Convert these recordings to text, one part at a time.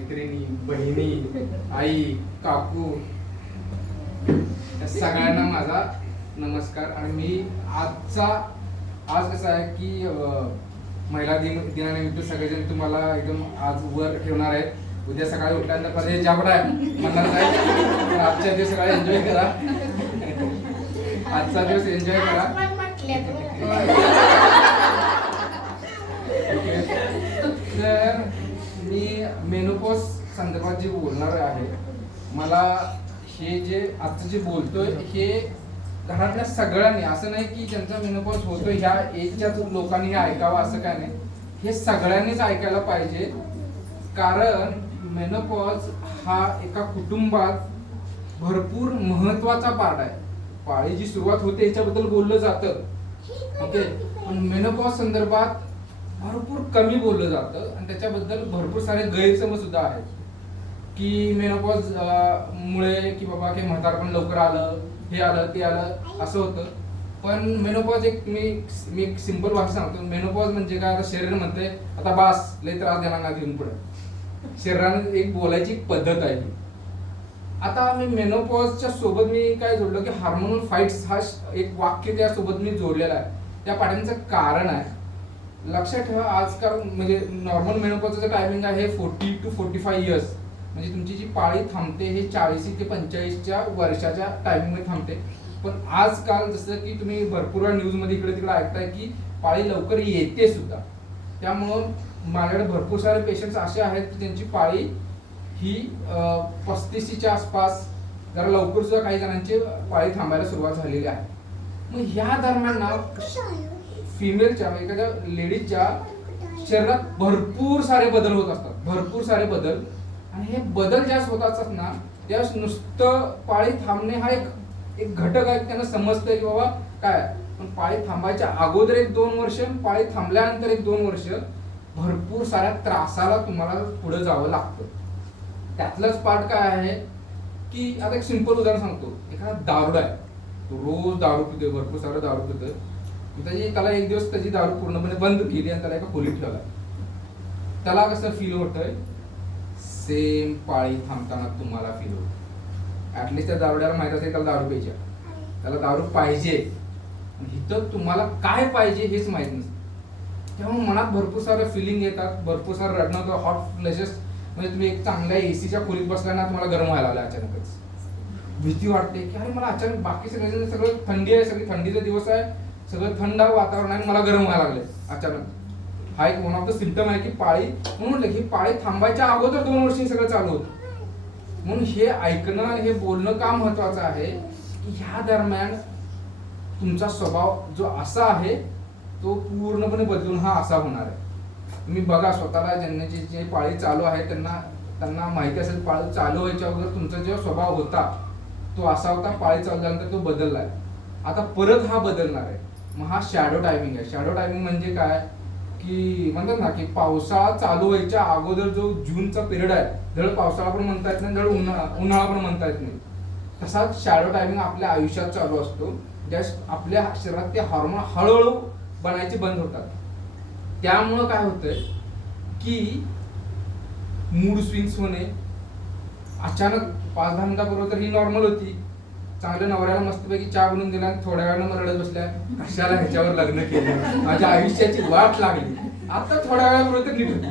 मैत्रिणी, बहिणी, आई, काकू या सगळ्यांना माझा नमस्कार. आणि मी आज कसं आहे की महिला दिनानिमित्त सगळेजण तुम्हाला एकदम आज वर ठेवणार आहेत. उद्या सकाळी उठल्यानंतर परत ज्याकडे आहे म्हणणार आहे आजच्या दिवस सकाळी एन्जॉय करा. आजचा दिवस एन्जॉय करा. तर मी मेनोपॉज संदर्भात जे बोलणार आहे, मला हे जे आजचं जे बोलतोय हे घरातल्या सगळ्यांनी, असं नाही की ज्यांचा मेनोपॉज होतोय ह्या एजच्याच लोकांनी हे ऐकावं असं काय नाही, हे सगळ्यांनीच ऐकायला पाहिजे. कारण मेनोपॉज हा एका कुटुंबात भरपूर महत्वाचा पार्ट आहे. पाळी जी सुरुवात होते याच्याबद्दल बोललं जातं, ओके, पण मेनोपॉज संदर्भात भरपूर कमी बोललं जातं आणि त्याच्याबद्दल भरपूर सारे गैरसमज सुद्धा आहेत की मेनोपॉज मुळे की बाबा की म्हातारपण लवकर आलं, हे आलं ते आलं असं होतं. पण मेनोपॉज मी एक सिंपल भाषा सांगतो. मेनोपॉज म्हणजे काय, आता शरीर म्हणते आता बास, लय त्रास देणार नाही घेऊन पुढे. शरीराने एक बोलायची पद्धत आहे. आता मी मेनोपॉजच्या सोबत मी काय जोडलं की हार्मोनल फाईट्स हा एक वाक्य त्यासोबत मी जोडलेला आहे. त्या पाठीमागचं कारण आहे. लक्षात ठेवा, आजकाल म्हणजे नॉर्मल मेनोपॉजचं टायमिंग आहे 40 to 45 इयर्स. म्हणजे तुमची जी पाळी थांबते हे 40 ते 45 वर्षाच्या टायमिंगमध्ये थांबते. पण आजकाल जसं की तुम्ही भरपूर न्यूजमध्ये इकडे तिकडे ऐकताय की पाळी लवकर येते सुद्धा. त्यामुळं माझ्याकडे भरपूर सारे पेशंट्स असे आहेत की त्यांची पाळी ही 35च्या आसपास, जरा लवकर सुद्धा काही जणांची पाळी थांबायला सुरुवात झालेली आहे. मग ह्या दरम्यान ना फिमेलच्या एखाद्या लेडीजच्या शरीरात भरपूर सारे बदल होत असतात, भरपूर सारे बदल. आणि हे बदल ज्यावेळेस होत असतात ना, त्यावेळेस नुसतं पाळी थांबणे हा एक घटक आहे. त्यांना समजतंय की बाबा काय, पण पाळी थांबायच्या अगोदर 1-2 वर्ष, पाळी थांबल्यानंतर 1-2 वर्ष भरपूर साऱ्या त्रासाला तुम्हाला पुढे जावं लागतं. त्यातलंच पार्ट काय आहे की आता एक सिंपल उदाहरण सांगतो. एखादा दारुडा आहे, तो रोज दारू पितोय, भरपूर सारं दारू पितोय. त्याला एक दिवस त्याची दारू पूर्णपणे बंद केली आणि त्याला एका खोलीत ठेवला. त्याला कसं फील होतंय, सेम पाळी थांबताना तुम्हाला फील होत. ऍटलिस्ट त्या दारुड्याला माहित असेल त्याला दारू पाहिजे, त्याला दारू पाहिजे. इथं तुम्हाला काय पाहिजे हेच माहित नसतं. त्यामुळे मनात भरपूर सारे फिलिंग येतात, भरपूर सारं रडणं किंवा हॉट फ्लॅशेस. म्हणजे तुम्ही एक चांगल्या एसीच्या खोलीत बसला ना, तुम्हाला गरम व्हायला लागला अचानकच. भीती वाटते की अरे मला अचानक, बाकी सगळं थंडी आहे, सगळी थंडीचा दिवस आहे, सगळं थंड वातावरण आहे, मला गरम व्हायला लागले अचानक. हा एक वन ऑफ द सिम्पटम आहे की पाळी, म्हणून म्हटलं की पाळी थांबायच्या अगोदर 2 वर्षी सगळं चालू होतं. म्हणून हे ऐकणं, हे बोलणं का महत्वाचं आहे की ह्या दरम्यान तुमचा स्वभाव जो असा आहे तो पूर्णपणे बदलून हा असा होणार आहे. तुम्ही बघा स्वतःला, ज्यांची जे पाळी चालू आहे त्यांना माहिती असेल पाळी चालू व्हायच्या अगोदर तुमचा जो स्वभाव होता तो असा होता, पाळी चालू झाल्यानंतर तो बदललाय, आता परत हा बदलणार आहे. मग हा शॅडो टायमिंग आहे. शॅडो टायमिंग म्हणजे काय की म्हणतात ना की पावसाळा चालू व्हायच्या अगोदर जो जूनचा पिरियड आहे, धड पावसाळा पण म्हणता येत नाही, धड उन्हाळा पण म्हणता येत नाही, तसाच शॅडो टायमिंग आपल्या आयुष्यात चालू असतो. ज्यावेळेस आपल्या शरीरात ते हार्मोन हळूहळू बनायचे बंद होतात. त्यामुळं काय होतंय की मूड स्विंग्स होणे, अचानक 5-10 मिनिटापूर्वी तर ही नॉर्मल होती, चांगल्या नवऱ्याला मस्तपैकी चहा बनवून दिला, थोड्या वेळानं मग रडत बसल्या, कशाला ह्याच्यावर लग्न केलं, माझ्या आयुष्याची वाट लागली. आता थोड्या वेळापूर्वी तर नीट होती.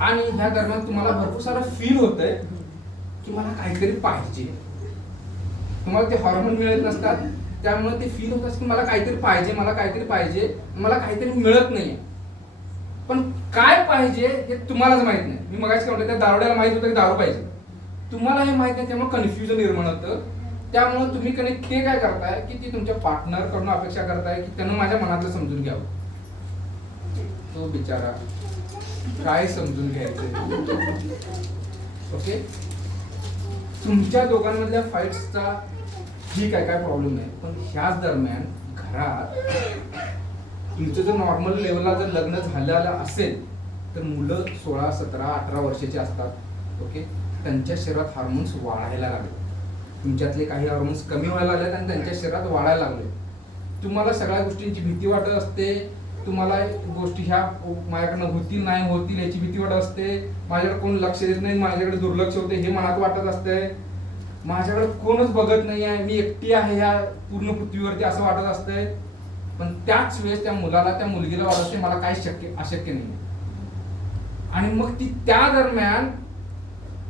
आणि ह्या दरम्यान तुम्हाला भरपूर सारं फील होतंय की मला काहीतरी पाहिजे. तुम्हाला ते हॉर्मोन मिळत नसतात, त्यामुळे ते फील होत असतं की मला काहीतरी पाहिजे, मला काहीतरी पाहिजे, मला काहीतरी मिळत नाहीये. पण काय पाहिजे हे तुम्हालाच माहित नाही. मी मगाशी म्हटलं त्या दारुड्याला माहित होतं की दारू पाहिजे, तुम्हाला हे माहित नाही, त्यामुळे कन्फ्युजन निर्माण होतं. त्यामुळे तुम्ही ते काय करताय की ती तुमच्या पार्टनर कडून अपेक्षा करताय की त्यानं माझ्या मनातलं समजून घ्यावं. तो बिचारा काय समजून घ्यायचं. ओके, तुमच्या दोघांमधल्या फाईट्सचा ठीक आहे, काय प्रॉब्लेम नाही, पण ह्याच दरम्यान घरात तुमचं जर नॉर्मल लेवलला जर लग्न झालेलं असेल तर मुलं 16, 17, 18 वर्षाची असतात. ओके, त्यांच्या शरीरात हार्मोन्स वाढायला लागले, तुमच्यातले काही हार्मोन्स कमी व्हायला लागले आणि त्यांच्या शरीरात वाढायला लागले. तुम्हाला सगळ्या गोष्टींची भीती वाटत असते तुम्हाला गोष्टी ह्या माझ्याकडनं होतील नाही होतील याची भीती वाटत असते, माझ्याकडे कोण लक्ष देत नाही, माझ्याकडे दुर्लक्ष होते हे मनात वाटत असते, माझ्याकडे कोणच बघत नाही आहे, मी एकटी आहे ह्या पूर्ण पृथ्वीवरती असं वाटत असतंय. पण त्याच वेळेस त्या मुलाला त्या मुलगीला वाटत असते मला काय अशक्य नाही. आणि मग ती त्या दरम्यान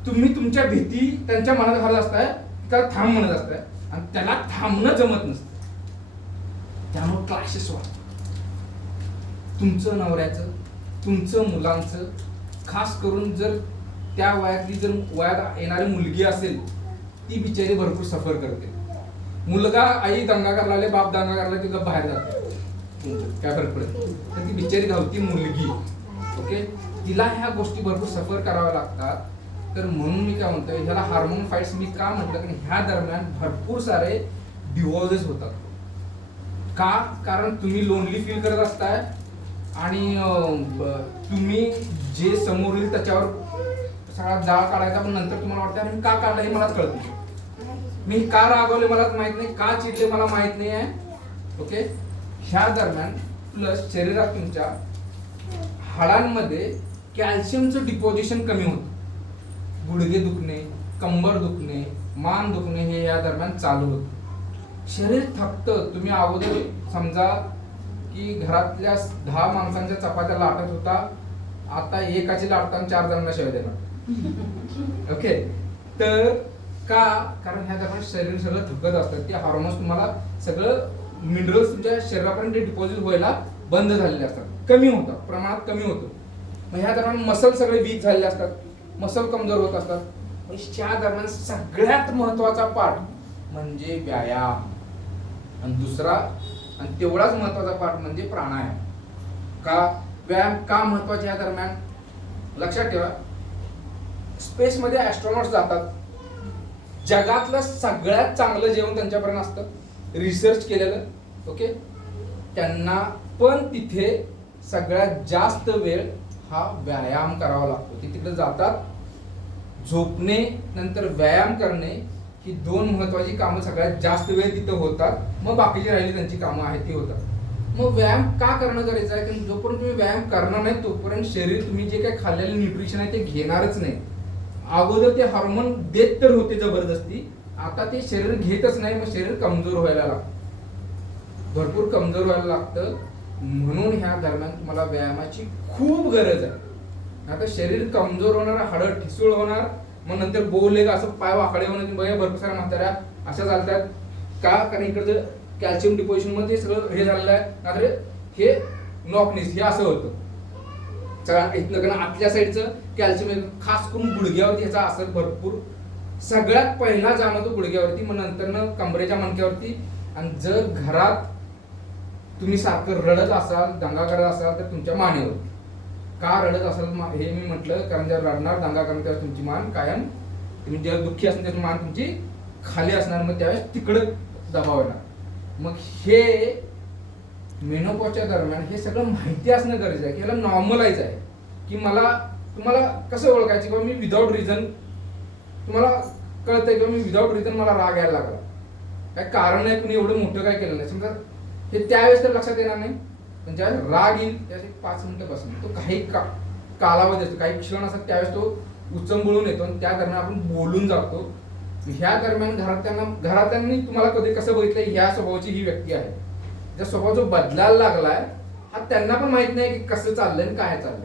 तुम्ही तुमच्या भीती त्यांच्या मनात घालत असताय, त्याला थांब म्हणत असताय आणि त्याला थांबणं जमत नसतं. त्यामुळे क्लासेस वाटतात तुमचं नवऱ्याचं, तुमचं मुलांचं. खास करून जर त्या वयात येणारी मुलगी असेल, ती बिचारी भरपूर सफर करते. मुलगा आई दंगा करायला, बाप दंगा करायला, ती बाहेर जाते, काय फरक पडत. तर ती बिचारी धावती मुलगी. ओके, तिला ह्या गोष्टी भरपूर सफर कराव्या लागतात. तर म्हणून मी काय म्हणतोय, ह्याला हार्मोन फाईट्स मी का म्हटलं की ह्या दरम्यान भरपूर सारे डिवोर्सेस होतात. का? कारण तुम्ही लोनली फील करत असताय आणि तुम्ही जे समोर येईल त्याच्यावर सगळा जाळ काढायचा, पण नंतर तुम्हाला वाटतं अरे मी का काढलं हे मलाच कळत नाही, मी का रागवले मलाच माहित नाही, का चिडले मला माहित नाही आहे. ओके, ह्या दरम्यान प्लस शरीरात तुमच्या हाडांमध्ये कॅल्शियमचं डिपॉझिशन कमी होतं. गुडघे दुखणे, कंबर दुखणे, मान दुखणे हे या दरम्यान चालू होतं. शरीर थकतं. तुम्ही अगोदर समजा की घरातल्या 10 माणसांच्या चपात्या लाटत होता, आता एकाची लाटताना 4 जणांना शिवाय देणार. ओके, तर का? कारण ह्या दरम्यान शरीर सगळं थकत असतं. ते हार्मोन्स तुम्हाला सगळं मिनरल्स तुमच्या शरीरापर्यंत डिपॉझिट व्हायला बंद झालेले असतात, कमी होतात, प्रमाणात कमी होतं. मग ह्या दरम्यान मसल सगळे वीक झालेले असतात, मसल कमजोर होत असतात. ह्या दरम्यान सगळ्यात महत्वाचा पार्ट म्हणजे व्यायाम, आणि दुसरा आणि तेवढाच महत्वाचा पार्ट म्हणजे प्राणायाम. का व्यायाम का महत्वाचे? या दरम्यान लक्षात ठेवा, स्पेसमध्ये ॲस्ट्रॉनॉट्स जातात, जगातलं सगळ्यात चांगलं जेवण त्यांच्यापर्यंत असतं, रिसर्च केलेलं. ओके, त्यांना पण तिथे सगळ्यात जास्त वेळ हा व्यायाम करावा लागतो. ते तिकडे जातात, झोपणे नंतर व्यायाम करणे ही 2 महत्वाची कामं सगळ्यात जास्त वेळ तिथं होतात. मग बाकीची राहिली त्यांची कामं आहेत ती होतात. मग व्यायाम का करणं गरजेचं आहे? कारण जोपर्यंत तुम्ही व्यायाम करणार नाही तोपर्यंत शरीर तुम्ही जे काही खाल्लेलं न्यूट्रिशन आहे ते घेणारच नाही. अगोदर ते हार्मोन देत तर होते जबरदस्ती, आता ते शरीर घेतच नाही, मग शरीर कमजोर व्हायला लागतं, भरपूर कमजोर व्हायला लागतं. म्हणून ह्या दरम्यान तुम्हाला व्यायामाची खूप गरज आहे. आता शरीर कमजोर होणार, हाडं ठिसूळ होणार, मग नंतर बोल एक असं पाय वाकडे होणार. बघा भरपूर साऱ्या म्हाताऱ्या अशा चालतात. का? कारण इकडचं कॅल्शियम डिपॉझिशन मध्ये सगळं हे झालेलं आहे. नाहीतर हे नॉकनेस हे असं होतं सगळ्या आतल्या साईडचं कॅल्शियम, खास करून गुडघ्यावरती ह्याचा असर भरपूर सगळ्यात पहिला जाणवतो गुडघ्यावरती, मग नंतर कमरेच्या मणक्यावरती. आणि जर घरात तुम्ही सारखं रडत असाल, दंगा करत असाल तर तुमच्या मानेवरती. का रडत असाल हे मी म्हटलं, कारण जेव्हा रडणार दंगा करणार तेव्हा तुमची मान कायम, तुम्ही जेव्हा दुःखी असेल त्याची मान तुमची खाली असणार, मग त्यावेळेस तिकडं दबाव येणार. मग हे मेनोपॉजच्या दरम्यान हे सगळं माहिती असणं गरजेचं आहे की याला नॉर्मलाइज आहे. की तुम्हाला कसं ओळखायचं किंवा मी विदाऊट रिझन, तुम्हाला कळतंय किंवा मी विदाऊट रिझन मला राग यायला लागला, काय कारण नाही, कुणी एवढं मोठं काय केलं नाही समजा, हे त्यावेळेस तर लक्षात येणार नाही. पण ज्यावेळेस राग येईल त्यावेळेस 5 मिनिटं बसून तो काही कालावधी असतो, काही क्षण असतात, त्यावेळेस तो उचंबळून येतो आणि त्या दरम्यान आपण बोलून जातो. ह्या दरम्यान घरातल्यांनी तुम्हाला कधी कसं बघितलं, ह्या स्वभावाची ही व्यक्ती आहे, ज्या स्वभाव जो बदलायला लागलाय हा त्यांना पण माहित नाही की कसं चाललंय आणि काय चाललंय.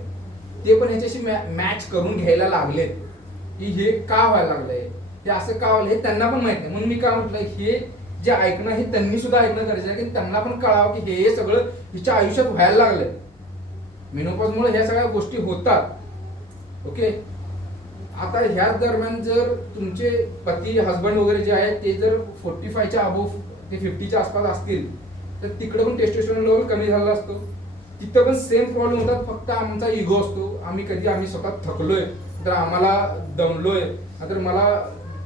ते पण ह्याच्याशी मॅच करून घ्यायला लागले की हे का व्हायला लागलंय, हे असं का व्हायला, हे त्यांना पण माहित नाही. म्हणून मी काय म्हटलं, हे जे ऐकणं हे त्यांनी सुद्धा ऐकणं गरजेचं आहे की त्यांना पण कळावं की हे सगळं हिच्या आयुष्यात व्हायला लागलंय. मेनोपॉजमुळे ह्या सगळ्या गोष्टी होतात. ओके, आता ह्याच दरम्यान जर तुमचे पती हसबंड वगैरे जे आहेत ते जर 45च्या अबोव्ह ते 50च्या आसपास असतील तर तिकडे पण टेस्टोस्टेरोन लेवल कमी झालेला असतो. तिथं पण सेम प्रॉब्लेम होतात, फक्त आमचा इगो असतो. आम्ही स्वतः थकलोय तर आम्हाला दमलोय, तर मला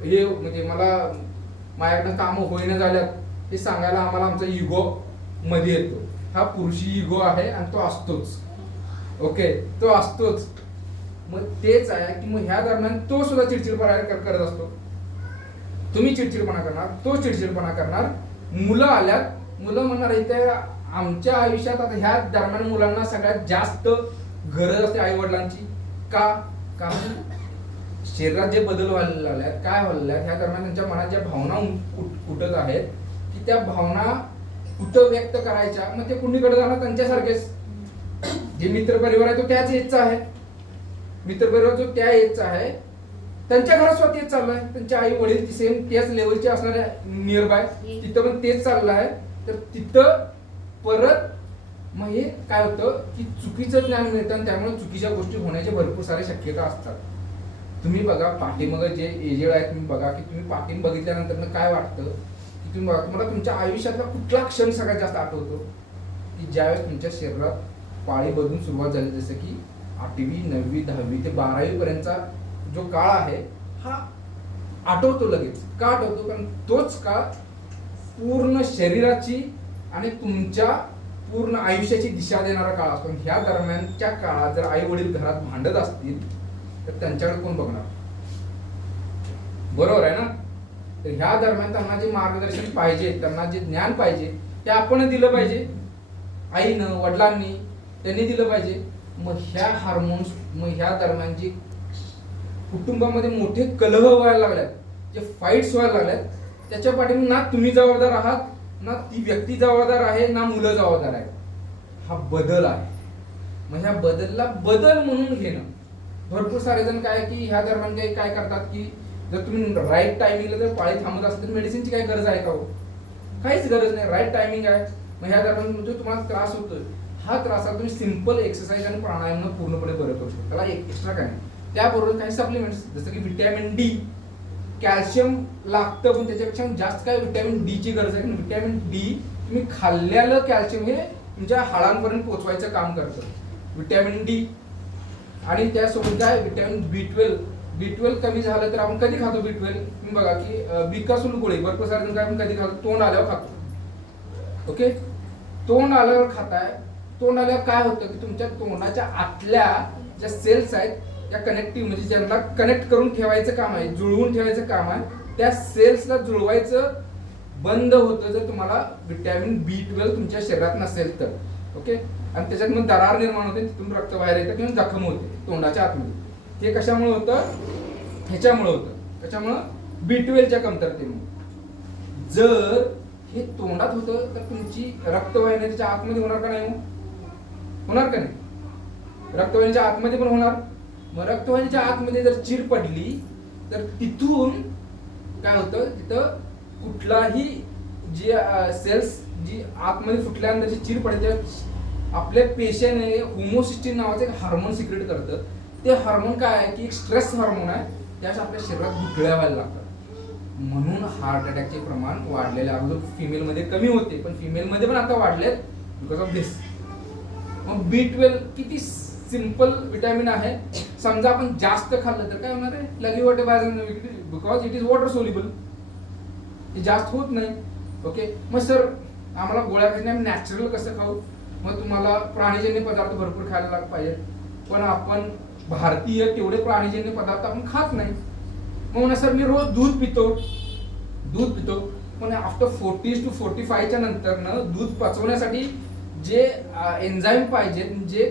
हे म्हणजे मला माझ्याकडनं कामं होईना झाल्यात हे सांगायला आम्हाला आमचा इगो मध्ये येतो. हा पुरुषी इगो आहे आणि तो असतोच. ओके, तो असतोच. मग तेच आहे की मग ह्या दरम्यान तो सुद्धा चिडचिडपणा करत असतो. तुम्ही चिडचिडपणा करणार, तो चिडचिडपणा करणार. मुलं आल्यात, मुलं म्हणणार इथे आमच्या आयुष्यात आता ह्या दरम्यान मुलांना सगळ्यात जास्त गरज असते आई वडिलांची. का? कारण शरीरात जे बदल व्हायला लागल्यात, काय व्हायला लागल्यात, ह्या दरम्यान त्यांच्या मनात ज्या भावना उठत आहेत की त्या भावना कुठं व्यक्त करायच्या, मग ते कुणीकडे जाणार? त्यांच्यासारखेच. जे मित्र परिवार आहे तो त्याच एजचा आहे, मित्र परिवार जो त्या एजचा आहे, त्यांच्या घरात स्वतः तेच चालू आहे. त्यांच्या आई वडील सेम त्याच लेवलचे असणारे नियर बाय, तिथं पण तेच चाललं आहे. तर तिथं परत मग हे काय होतं की चुकीचं ज्ञान मिळतं आणि त्यामुळे चुकीच्या गोष्टी होण्याच्या भरपूर साऱ्या शक्यता असतात. तुम्ही बघा पाठीमाग जे एजेड आहेत, तुम्ही बघा की तुम्ही पाठीम बघितल्यानंतर काय वाटतं की तुम्ही बघा तुम्हाला तुमच्या आयुष्यातला कुठला क्षण सगळ्यात जास्त आठवतो की ज्यावेळेस तुमच्या शरीरात पाळी बदलून सुरुवात झाली, जसं की 8वी 9वी 10वी ते 12वी पर्यंतचा जो काळ आहे हा आठवतो लगेच. का आठवतो? कारण तोच काळ पूर्ण शरीराची आणि तुमच्या पूर्ण आयुष्याची दिशा देणारा काळ असतो. ह्या दरम्यानच्या काळात जर आई वडील घरात भांडत असतील तर त्यांच्याकडे कोण बघणार? बरोबर आहे ना? तर ह्या दरम्यान त्यांना जे मार्गदर्शन पाहिजे, त्यांना जे ज्ञान पाहिजे ते आपण दिलं पाहिजे. आईनं, वडिलांनी त्यांनी दिलं पाहिजे. मग ह्या हार्मोन्स, मग ह्या दरम्यान जे कुटुंबामध्ये मोठे कलह व्हायला लागल्यात, जे फाईट्स व्हायला लागल्यात, त्याच्या पाठीमागे ना तुम्ही जबाबदार आहात, ना ती व्यक्ती जबाबदार आहे, ना मुलं जबाबदार आहे. हा बदल आहे. मग ह्या बदलला बदल म्हणून घेणं. भरपूर सारे जण काय की ह्या दरम्यान काय करतात की जर तुम्ही राईट टायमिंगला जर पाळी थांबत असेल तर मेडिसिनची काय गरज आहे का हो? काहीच गरज नाही. राईट टायमिंग आहे. मग ह्या दरम्यान जो तुम्हाला त्रास होतोय, हा त्रासाला तुम्ही सिंपल एक्सरसाइज आणि प्राणायामनं पूर्णपणे बरं करू शकता. त्याला एक्स्ट्रा काय नाही. त्याबरोबर काही सप्लिमेंट्स जसं की व्हिटॅमिन डी, कॅल्शियम लागतं, पण त्याच्यापेक्षा जास्त काय व्हिटॅमिन डी ची गरज आहे. व्हिटॅमिन डी तुम्ही खाल्लेलं कॅल्शियम हे तुमच्या हाडांपर्यंत पोहोचवायचं काम करतं, व्हिटॅमिन डी. आणि त्यासोबत काय व्हिटॅमिन B12 कमी झालं तर आपण कधी खातो B12? तुम्ही बघा की बिकासूल गोळी भरपूर सारे जण आपण कधी खातो? तोंड आल्यावर खातो. ओके, तोंड आल्यावर खाताय. तोंड आल्यावर काय होतं की तुमच्या तोंडाच्या आतल्या ज्या सेल्स आहेत त्या कनेक्टिव्ह, म्हणजे ज्यांना कनेक्ट करून ठेवायचं काम आहे, जुळवून ठेवायचं काम आहे, त्या सेल्सला जुळवायचं बंद होतं जर तुम्हाला व्हिटॅमिन B12 तुमच्या शरीरात नसेल तर. ओके, आणि त्याच्यात मग दरार निर्माण होते, तिथून रक्त बाहेर येतं किंवा जखम होते तोंडाच्या आतमध्ये. हे कशामुळे होतं? ह्याच्यामुळे होतं. त्याच्यामुळं B12च्या कमतरतेमुळे. जर हे तोंडात होतं तर तुमची रक्तवाहिनी त्याच्या आतमध्ये होणार का नाही? होणार का नाही? रक्तवाहिनीच्या आतमध्ये पण होणार. मग रक्तवाहिनीच्या आतमध्ये जर चीर पडली तर तिथून काय होतं, तिथं कुठलाही जी सेल्स जी आतमध्ये फुटल्यानंतर जी चीर पडते, आपल्या पेशीने होमोसिस्टिन नावाचं एक हार्मोन सिक्रेट करतं. ते हार्मोन काय आहे की एक स्ट्रेस हार्मोन आहे, त्यास आपल्या शरीरात गुठळ्या व्हायला लागतात. म्हणून हार्ट अटॅकचे प्रमाण वाढलेले. अगोदर फिमेलमध्ये कमी होते, पण फिमेलमध्ये पण आता वाढलेत बिकॉज ऑफ दिस. मग B12 किती सिंपल विटॅमिन आहे. समजा आपण जास्त खाल्लं तर काय होणार आहे? लगी वाटे बाहेर, because it is water soluble. हे जास्त होत नाही. ओके, मग सर आम्हाला गोळ्या खायच्या नाही, नॅचरल कसं खाऊ? मग तुम्हाला प्राणीजन्य पदार्थ भरपूर खायला पाहिजे, पण आपण भारतीय तेवढे प्राणीजन्य पदार्थ आपण खात नाही. मग सर मी रोज दूध पितो, पण आफ्टर 40 to 45 च्या नंतर ना दूध पचवण्यासाठी जे एन्झाईम पाहिजेत, जे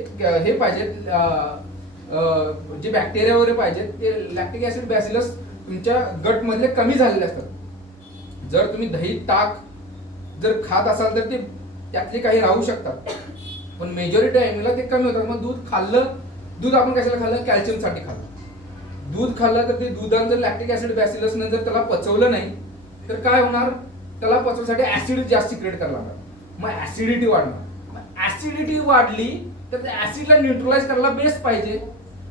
हे पाहिजेत, जे बॅक्टेरिया वगैरे पाहिजेत, ते लॅक्टिक ऍसिड बॅसिलस तुमच्या गट मधले कमी झालेले असतात. जर तुम्ही दही ताक जर खात असाल तर ते त्यातले काही राहू शकतात, पण मेजॉरिटी टाइमला ते कमी होतात. मग दूध आपण कशाला खाल्लं? कॅल्शियमसाठी खाल्लं. दूध खाल्लं तर ते दुधात जर लॅक्टिक ऍसिड बॅसिलसनं जर त्याला पचवलं नाही तर काय होणार? त्याला पचवण्यासाठी ऍसिड जास्त सिक्रेट करायला लागणार. मग ऍसिडिटी वाढणार. मग ऍसिडिटी वाढली तर त्या ऍसिडला न्यूट्रलाइज करायला बेस पाहिजे.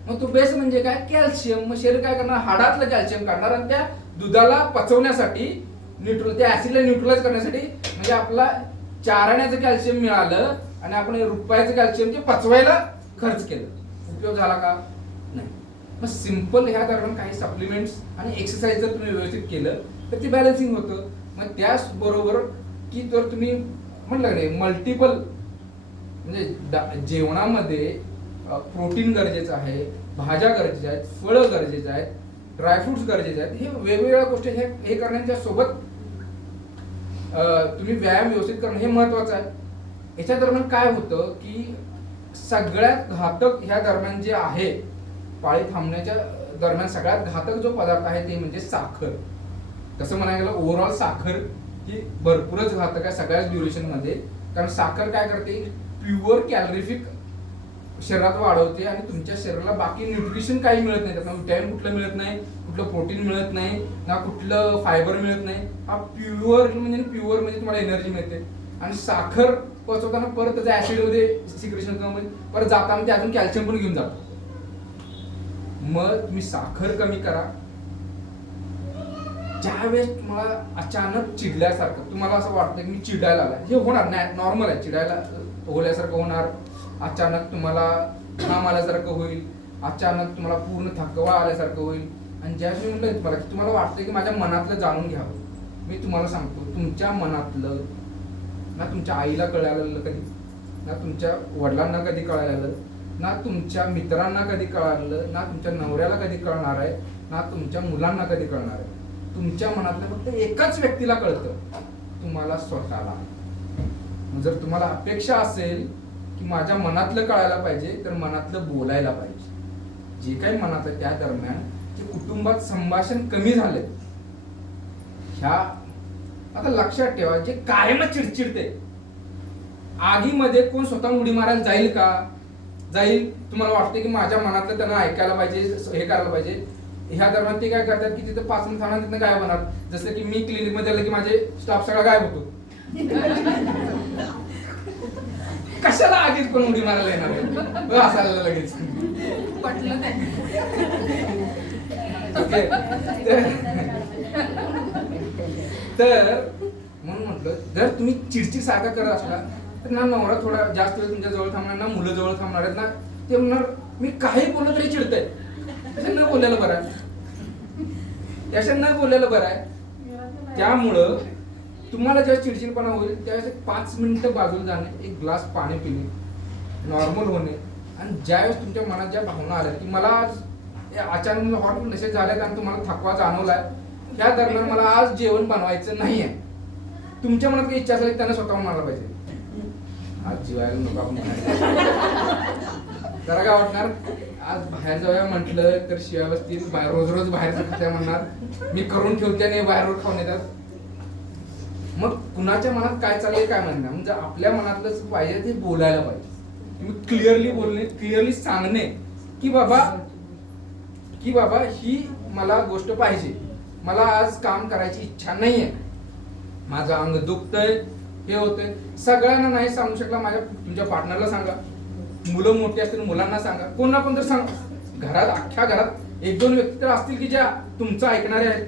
मग तो बेस म्हणजे काय? कॅल्शियम. मग शरीर काय करणार? हाडातलं कॅल्शियम काढणार आणि त्या दुधाला पचवण्यासाठी त्या ऍसिडला न्यूट्रलाइज करण्यासाठी, म्हणजे आपला चारण्याचं कॅल्शियम मिळालं आणि आपण रुपयाचं कॅल्शियम ते पचवायला खर्च केलं. उपयोग झाला का? नाही. मग सिंपल ह्या दरम्यान काही सप्लिमेंट्स आणि एक्सरसाइज जर तुम्ही व्यवस्थित केलं तर ते बॅलन्सिंग होतं. मग त्याचबरोबर की जर तुम्ही म्हटलं नाही मल्टिपल, म्हणजे जेवणामध्ये प्रोटीन गरजेचं आहे, भाज्या गरजेच्या आहेत, फळं गरजेचं आहेत, ड्रायफ्रुट्स गरजेचे आहेत. हे वेगवेगळ्या गोष्टी हे करण्याच्या सोबत तुम्ही व्यायाम व्यवस्थित करणं हे महत्वाचं आहे. याच्या दरम्यान काय होतं की सगळ्यात घातक ह्या दरम्यान जे आहे, पाळी थांबण्याच्या दरम्यान सगळ्यात घातक जो पदार्थ आहे ते म्हणजे साखर. तसं म्हणायला गेलं ओव्हरऑल साखर ही भरपूरच घातक आहे सगळ्याच ड्युरेशन मध्ये. कारण साखर काय करते, प्युअर कॅलरिफिक शरीरात वाढवते आणि तुमच्या शरीराला बाकी न्यूट्रिशन काही मिळत नाही. त्यातनं व्हिटॅमिन कुठलं मिळत नाही, कुठलं प्रोटीन मिळत नाही ना, कुठलं फायबर मिळत नाही. हा प्युअर म्हणजे तुम्हाला एनर्जी मिळते. आणि साखर पचवताना परत त्याच्या ऍसिड मध्ये सिक्रेशन परत जाताना ते अजून कॅल्शियम पण घेऊन जातो. मग तुम्ही साखर कमी करा. ज्यावेळेस तुम्हाला अचानक चिडल्यासारखं तुम्हाला असं वाटतं की मी चिडायला आला, हे होणार नाही, नॉर्मल आहे, चिडायला होल्यासारखं होणार. अचानक तुम्हाला घाम आल्यासारखं होईल, अचानक तुम्हाला पूर्ण थकवा आल्यासारखं होईल. आणि ज्यावेळेस म्हटलं तुम्हाला की तुम्हाला वाटतं की माझ्या मनातलं जाणून घ्यावं, मी तुम्हाला सांगतो तुमच्या मनातलं ना तुमच्या आईला कळालं कधी, ना तुमच्या वडिलांना कधी कळालं, ना तुमच्या मित्रांना कधी कळालं, ना तुमच्या नवऱ्याला कधी कळणार आहे, ना तुमच्या मुलांना कधी कळणार आहे. तुमच्या मनातलं फक्त एकाच व्यक्तीला कळतं, तुम्हाला स्वतःला. जर तुम्हाला अपेक्षा असेल की माझ्या मनातलं कळायला पाहिजे तर मनातलं बोलायला पाहिजे. जे काही मनात आहे त्या दरम्यान जे कुटुंबात संभाषण कमी झाले, ह्या आता लक्षात ठेवा, जे कायमच चिडचिडते, आगीमध्ये कोण स्वतः उडी मारायला जाईल का? जाईल. तुम्हाला वाटते की माझ्या मनातलं त्यांना ऐकायला पाहिजे, हे करायला पाहिजे. ह्या दरम्यान ते काय करतात की तिथं 5 मिनिट थांबणार, तिथं गायब होणार. जसं की मी क्लिनिक मध्ये आलं की माझे स्टाफ सगळा गायब होतो. कशाला आगीत कोण उडी मारायला येणार असायला लगेच पटलं नाही. तर म्हणून म्हटलं, जर तुम्ही चिडचिड सारखा करत असला तर ना नवरा थोडा जास्त वेळ तुमच्या जवळ थांबणार, ना मुलं जवळ थांबणार आहेत, ना ते म्हणणार मी काही बोललं तरी चिडतंय. त्याच्या न बोलायला बरं आहे, त्याच्या न बोलायला बरं आहे. त्यामुळं तुम्हाला जेव्हा चिडचिडपणा होईल त्यावेळेस 5 मिनिटं बाजूला जाणे, एक ग्लास पाणी पिणे, नॉर्मल होणे. आणि ज्यावेळेस तुमच्या मनात ज्या भावना आल्या की मला आज अचानक हॉट मेसेज झाल्यात आणि तुम्हाला थकवा जाणवलाय, त्या दरम्यान मला आज जेवण बनवायचं नाहीये, तुमच्या मनात काही इच्छा असेल त्यांना स्वतःहून मानला पाहिजे. आज जेवायला नको आपण जरा काय वाटणार, आज बाहेर जाऊया म्हटलं तर शिवाय बसतील, रोज रोज बाहेरचं खात्या म्हणणार, मी करून ठेवते आणि बाहेरवर खाऊन येतात. मग कुणाच्या मनात काय चाललंय काय म्हणणार, म्हणजे आपल्या मनातलंच पाहिजे ते बोलायला पाहिजे. तुम्ही क्लिअरली बोलणे, क्लिअरली सांगणे की बाबा ही मला गोष्ट पाहिजे, मला आज काम करायची इच्छा नाहीये, माझं अंग दुखतंय, हे होतंय. सगळ्यांना नाही सांगू शकला, तुमच्या पार्टनरला सांगा, मुलं मोठी असतील मुलांना सांगा, कोण ना कोण तर सांगा. घरात अख्ख्या घरात 1-2 व्यक्ती तर असतील की ज्या तुमचं ऐकणारे आहेत.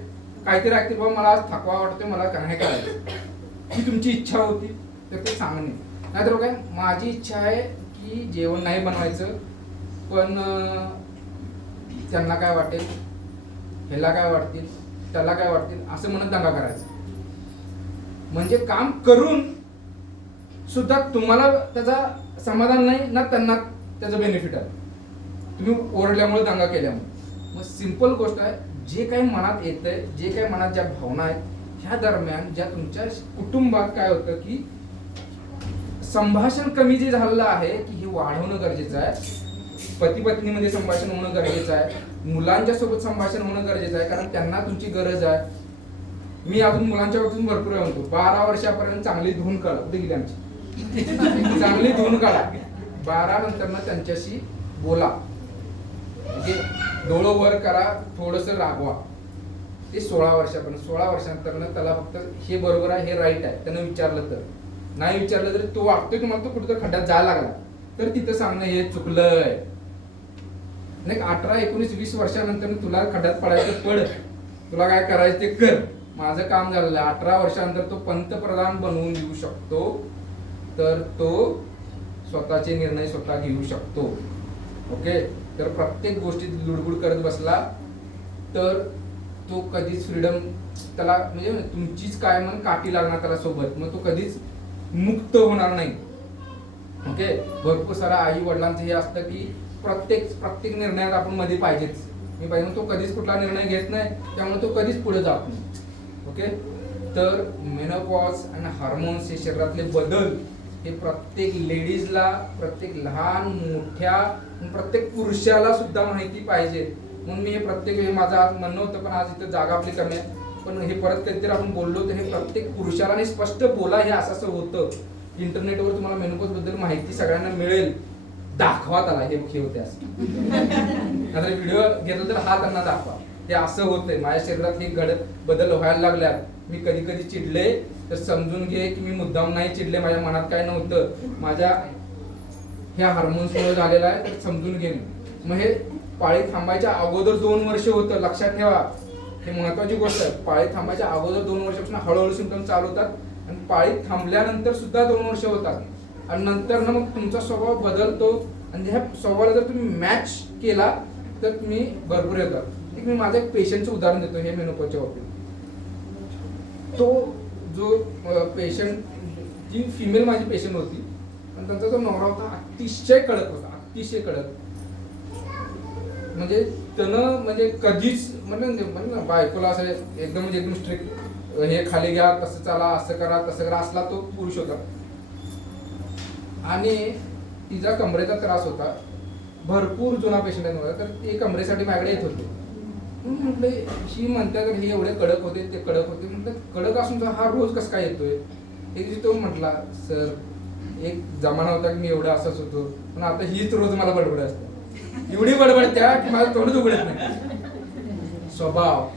काहीतरी ऐकतील, बाबा मला आज थकवा वाटतोय, मला काय करायचं, ही तुमची इच्छा होती तर ते सांगणे. नाहीतर काय, माझी इच्छा आहे की जेवण नाही बनवायचं, पण त्यांना काय वाटेल, ह्याला काय वाटतील, त्याला काय वाटतील, असं म्हणत दंगा करायचा. म्हणजे काम करून सुद्धा तुम्हाला त्याचा समाधान नाही ना त्यांना त्याचं बेनिफिट आहे, तुम्ही ओरडल्यामुळे दंगा केल्यामुळे. मग सिंपल गोष्ट आहे, जे काही मनात येतंय, जे काही मनात ज्या भावना आहेत, ह्या दरम्यान ज्या तुमच्या कुटुंबात काय होतं की संभाषण कमी जे झालेलं आहे की हे वाढवणं गरजेचं आहे. पती पत्नीमध्ये संभाषण होणं गरजेचं आहे, मुलांच्या सोबत संभाषण होणं गरजेचं आहे, कारण त्यांना तुमची गरज आहे. मी अजून मुलांच्या बाबतीत भरपूर म्हणतो, 12 वर्षापर्यंत चांगली धुवून काढा, कुठे गेली आमची चांगली धुवून काढा, 12 नंतर ना त्यांच्याशी बोला, म्हणजे डोळं वर करा, थोडस रागवा. ते 16 वर्षापर्यंत, 16 वर्षानंतर त्याला फक्त हे बरोबर आहे, हे राईट आहे, त्यानं विचारलं तर, नाही विचारलं तरी तो वाटतोय तुम्हाला तो कुठेतरी खड्ड्यात जायला लागला तर तिथं सांगणं हे चुकलंय. नाही 18, 19, 20 वर्षानंतर तुला खड्ड्यात पडायचं पड, तुला काय करायचं ते कर, माझं काम झालेलं आहे. 18 वर्षानंतर तो पंतप्रधान बनवून देऊ शकतो, तर तो स्वतःचे निर्णय स्वतः घेऊ शकतो. ओके, तर प्रत्येक गोष्टीत लुडबुड करत बसला तर तो कधीच फ्रीडम, त्याला म्हणजे तुमचीच काय म्हणून काठी लागणार त्याला सोबत, मग तो कधीच मुक्त होणार नाही. ओके, भरपूर सारा आई वडिलांचं हे असतं की प्रत्येक निर्णयात आपण मध्ये पाहिजेच, मी पाहिजे, तो कधीच कुठला निर्णय घेत नाही, त्यामुळे तो कधीच पुढे जात नाही. ओके, तर मेनोपॉज आणि हार्मोन्स हे शरीरातले बदल हे प्रत्येक लेडीजला, प्रत्येक लहान मोठ्या, प्रत्येक पुरुषाला सुद्धा माहिती पाहिजे. म्हणून मी हे प्रत्येक, हे माझं आज म्हणणं होतं, पण आज इथं जागा आपली कमी आहे, पण हे परत कधीतरी आपण बोललो तर हे प्रत्येक पुरुषाला आणि स्पष्ट बोला, हे असं असं होतं. इंटरनेटवर तुम्हाला मेनोपॉज बद्दल माहिती सगळ्यांना मिळेल, दाखवा त्याला हे होते असं. आता व्हिडिओ घेतला तर हा त्यांना दाखवा, हे असं होतंय, माझ्या शरीरात हे बदल व्हायला लागल्यात. मी कधी कधी चिडले तर समजून घे की मी मुद्दाम नाही चिडले, माझ्या मनात काय नव्हतं, माझ्या ह्या हार्मोन्समुळे झालेलं आहे, तर समजून घे. मग हे पाळी थांबायच्या अगोदर 2 वर्ष होतं, लक्षात ठेवा, हे महत्वाची गोष्ट आहे. पाळी थांबायच्या अगोदर 2 वर्षापासून हळूहळू सिम्पटम चालू होतात आणि पाळी थांबल्यानंतर सुद्धा 2 वर्ष होतात. आणि नंतर ना मग तुमचा स्वभाव बदलतो आणि ह्या स्वभावाला जर तुम्ही मॅच केला तर तुम्ही भरपूर येतात. मी माझं एक पेशंटचं उदाहरण देतो हे मेनोपॉजच्या बाबतीत. तो जो पेशंट, जी फिमेल माझी पेशंट होती, आणि त्यांचा जो नवरा होता अतिशय कडक होता, अतिशय कडक. म्हणजे त्यानं म्हणजे कधीच म्हणजे बायकोला असं एकदम म्हणजे एकदम स्ट्रिक्ट, हे खाली घ्या, कसं चाला, असं करा, तसं करा, असला तो पुरुष होता. आणि तिचा कमरेचा त्रास होता, भरपूर जुना पेशंट आहे, तर ते कमरेसाठी माझ्याकडे येत होते. म्हटलं ही म्हणतात हे एवढे कडक होते, ते कडक होते. म्हटलं कडक असून हा रोज कसं काय येतोय. एक दिवशी तो म्हटला, सर एक जमाना होता की मी एवढा असाच होतो, पण आता हीच रोज मला बडबड असते, एवढी बडबड त्या की माझं तोंडच उघडत नाही. स्वभाव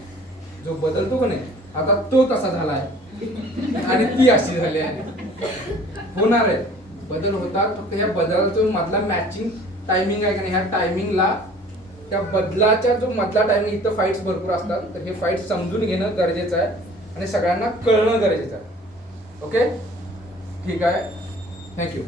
जो बदलतो का नाही, आता तो तसा झालाय आणि ती अशी झाली आहे. होणार आहे, बदल होतात, फक्त ह्या बदलाचा मधला मॅचिंग टायमिंग आहे का नाही, ह्या टायमिंगला, त्या बदलाच्या जो मधला टायमिंग, इथं फाईट्स भरपूर असतात, तर हे फाईट समजून घेणं गरजेचं आहे आणि सगळ्यांना कळणं गरजेचं आहे. ओके, ठीक आहे, थँक्यू.